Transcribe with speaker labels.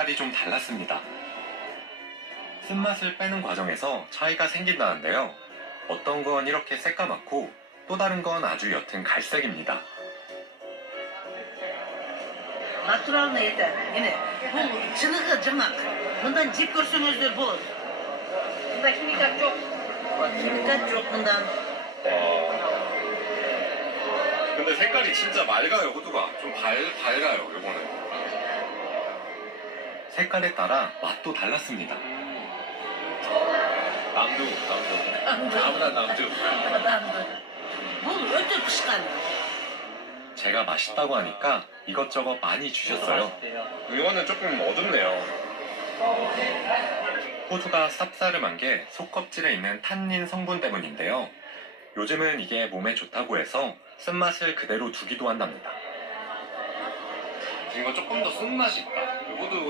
Speaker 1: 색깔이 좀 달랐습니다. 쓴맛을 빼는 과정에서 차이가 생긴다는데요. 어떤 건 이렇게 새까맣고 또 다른 건 아주 옅은 갈색입니다.
Speaker 2: Naturalna yeter. Yine bu çınığı cımak. Bundan cip görsünüzdür bu. Bunda kimikat yok. Bak kimikat yok bundan.
Speaker 1: 근데 색깔이 진짜 맑아요, 호두가. 좀 밝, 밝아요, 요거는. 색깔에 따라 맛도 달랐습니다. 남두, 남두. 아무나 남두.
Speaker 2: Adamdır. Bu ötü pişkan.
Speaker 1: 제가 맛있다고 하니까 이것저것 많이 주셨어요. 이거는 조금 어둡네요. 호두가 쌉싸름한 게 속껍질에 있는 탄닌 성분 때문인데요. 요즘은 이게 몸에 좋다고 해서 쓴맛을 그대로 두기도 한답니다. 이거 조금 더 쓴맛이 있다. 호두